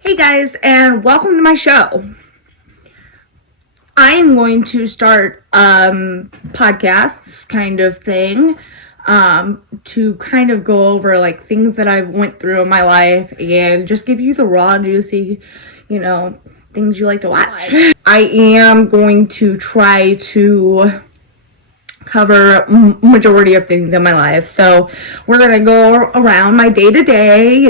Hey guys, and welcome to my show. I am going to start podcasts kind of thing to kind of go over like things that I went through in my life and just give you the raw, juicy, things you like to watch. I am going to try to cover majority of things in my life. So we're gonna go around my day-to-day,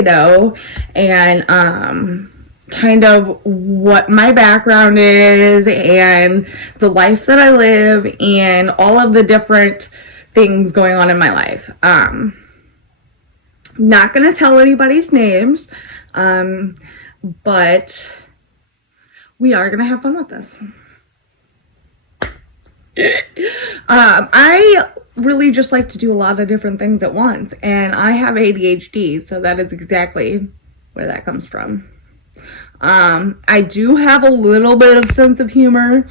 and kind of what my background is and the life that I live and all of the different things going on in my life. Not gonna tell anybody's names, but we are gonna have fun with this. I really just like to do a lot of different things at once, and I have ADHD, so that is exactly where that comes from. I do have a little bit of sense of humor,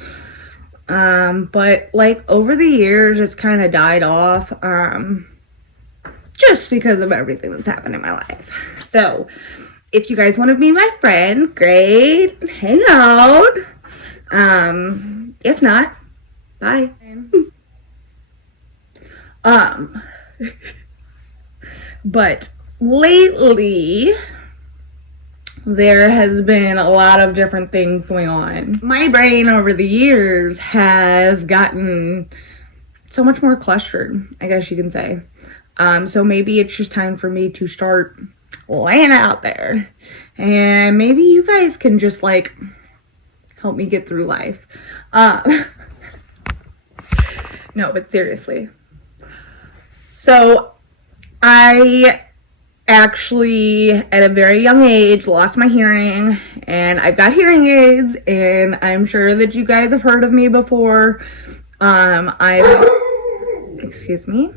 but like over the years it's kind of died off, just because of everything that's happened in my life. So if you guys want to be my friend, great, hang out. If not, bye. But lately there has been a lot of different things going on. My brain over the years has gotten so much more clustered, I guess you can say. So maybe it's just time for me to start laying out there. And maybe you guys can just like help me get through life. No, but seriously. So I actually, at a very young age, lost my hearing, and I've got hearing aids, and I'm sure that you guys have heard of me before. Excuse me.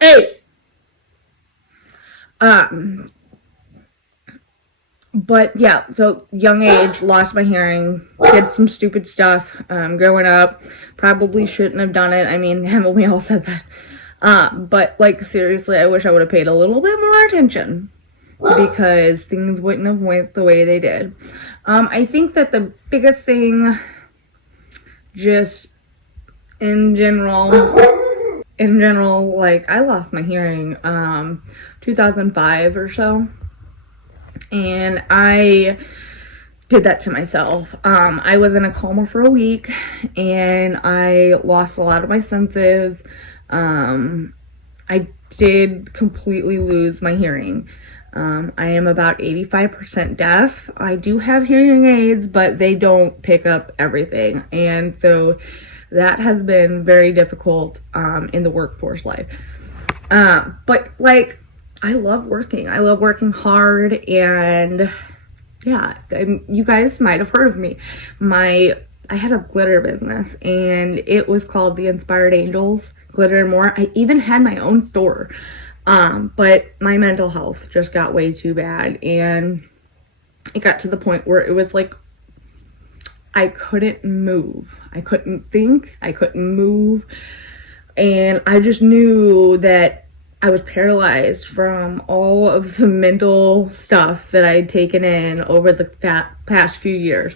Hey! But yeah, so young age, lost my hearing, did some stupid stuff growing up. Probably shouldn't have done it. I mean, we all said that. But like seriously, I wish I would have paid a little bit more attention because things wouldn't have went the way they did. I think that the biggest thing, just in general, like I lost my hearing 2005 or so. And I did that to myself. I was in a coma for a week and I lost a lot of my senses. I did completely lose my hearing. I am about 85% deaf. I do have hearing aids, but they don't pick up everything. And so that has been very difficult in the workforce life. But like, I love working. I love working hard, and yeah, you guys might have heard of me. I had a glitter business, and it was called The Inspired Angels Glitter and More. I even had my own store, but my mental health just got way too bad, and it got to the point where it was like I couldn't move. I couldn't think. I couldn't move, and I just knew that I was paralyzed from all of the mental stuff that I'd taken in over the past few years,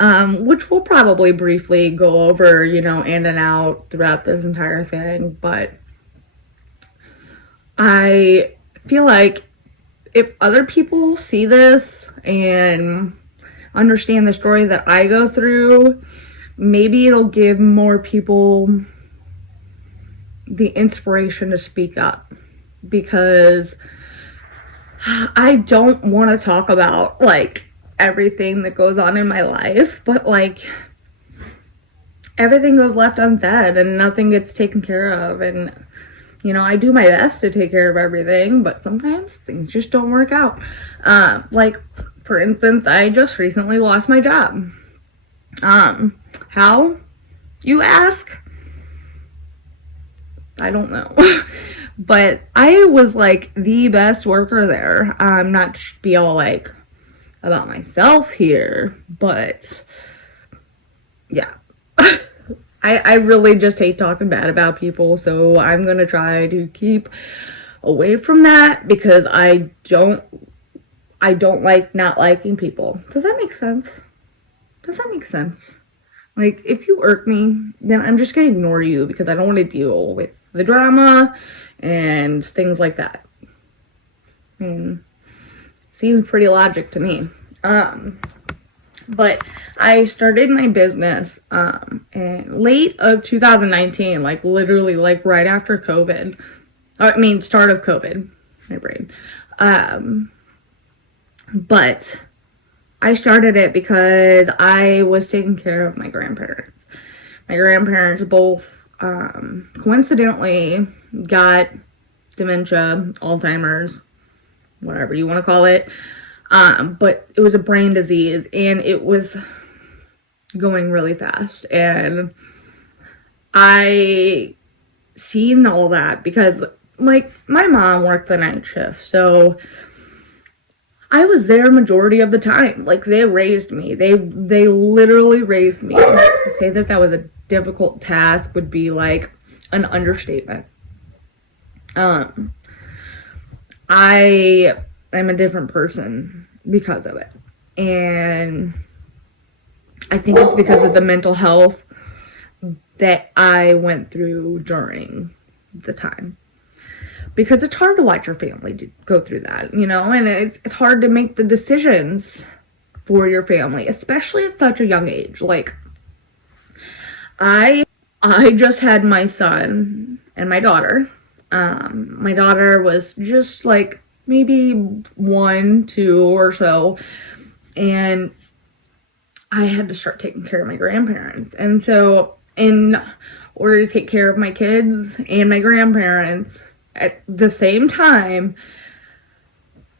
which we'll probably briefly go over, in and out throughout this entire thing. But I feel like if other people see this and understand the story that I go through, maybe it'll give more people the inspiration to speak up. Because I don't want to talk about like everything that goes on in my life, but like everything goes left unsaid and nothing gets taken care of. And I do my best to take care of everything, but sometimes things just don't work out. Like for instance, I just recently lost my job. How, you ask? I don't know. But I was like the best worker there. I'm not to be all like about myself here, but yeah. I really just hate talking bad about people, so I'm gonna try to keep away from that because I don't I don't like not liking people. Does that make sense? Does that make sense? Like, if you irk me, then I'm just gonna ignore you because I don't want to deal with the drama and things like that. I mean, seems pretty logic to me. But I started my business in late of 2019, like literally like right after COVID. Start of COVID. My brain. But I started it because I was taking care of my grandparents. My grandparents both coincidentally got dementia, Alzheimer's, whatever you want to call it. But it was a brain disease and it was going really fast. And I seen all that because, like, my mom worked the night shift. So I was there majority of the time. Like, they raised me. They literally raised me. To say that that was a difficult task would be, like, an understatement. I am a different person because of it. And I think it's because of the mental health that I went through during the time. Because it's hard to watch your family go through that, you know, and it's hard to make the decisions for your family, especially at such a young age. Like, I just had my son and my daughter. My daughter was just like maybe 1, 2 or so, and I had to start taking care of my grandparents. And so in order to take care of my kids and my grandparents at the same time,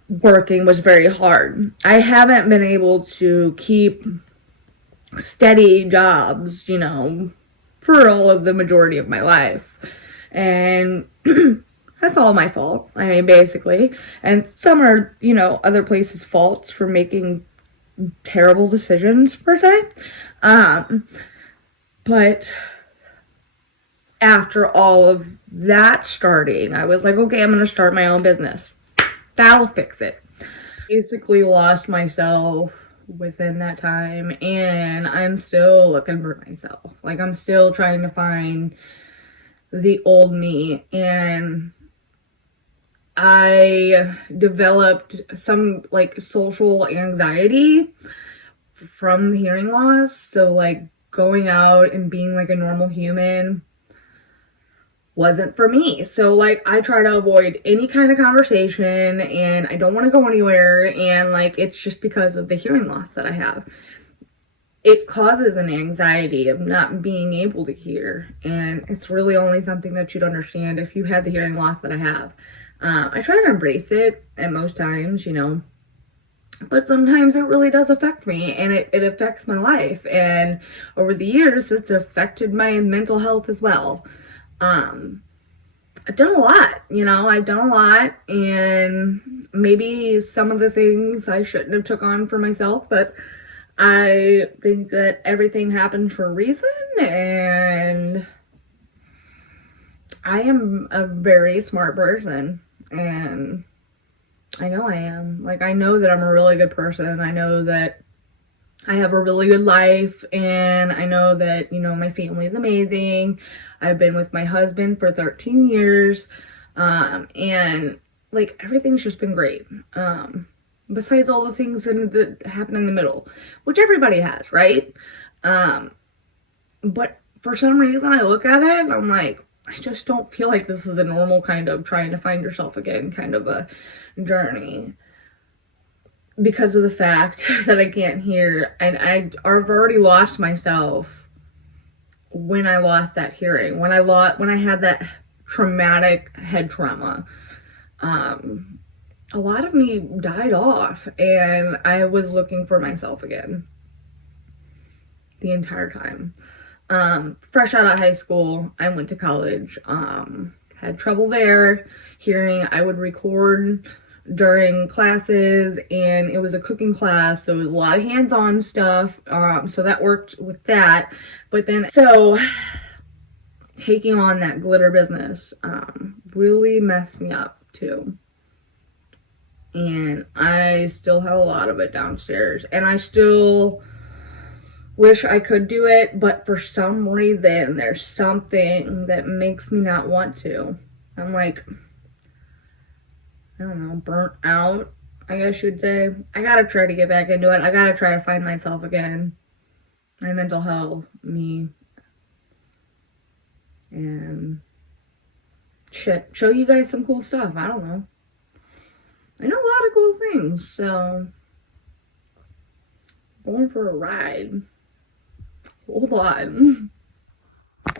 working was very hard. I haven't been able to keep steady jobs, you know, for all of the majority of my life. And that's all my fault. I mean, basically. And some are, you know, other places' faults for making terrible decisions, per se. But after all of that starting, I was like, okay, I'm going to start my own business. That'll fix it. Basically lost myself within that time, and I'm still looking for myself. Like, I'm still trying to find the old me, and I developed some, like, social anxiety from the hearing loss. So, like, going out and being like a normal human wasn't for me. So, like, I try to avoid any kind of conversation, and I don't want to go anywhere, and, like, it's just because of the hearing loss that I have. It causes an anxiety of not being able to hear, and it's really only something that you'd understand if you had the hearing loss that I have. I try to embrace it at most times, you know, but sometimes it really does affect me, and it affects my life, and over the years, it's affected my mental health as well. I've done a lot, you know, and maybe some of the things I shouldn't have took on for myself, but I think that everything happened for a reason, and I am a very smart person, and I know I am. Like, I know that I'm a really good person. I know that I have a really good life, and I know that, you know, my family is amazing. I've been with my husband for 13 years, and, like, everything's just been great. Besides all the things that happen in the middle, which everybody has, right? But for some reason, I look at it and I'm like, I just don't feel like this is a normal kind of trying to find yourself again kind of a journey. Because of the fact that I can't hear, and I've already lost myself when I lost that hearing, when I had that traumatic head trauma. A lot of me died off, and I was looking for myself again the entire time. Fresh out of high school, I went to college, had trouble there hearing. I would record during classes, and it was a cooking class, so it was a lot of hands-on stuff, so that worked with that. But then, so taking on that glitter business really messed me up too. and I still have a lot of it downstairs, and I still wish I could do it, but for some reason there's something that makes me not want to. I'm like, I don't know, burnt out, I guess you'd say. I gotta try to get back into it. I gotta try to find myself again, my mental health, me, and shit, show you guys some cool stuff. I don't know. I know a lot of cool things, so going for a ride. Hold on.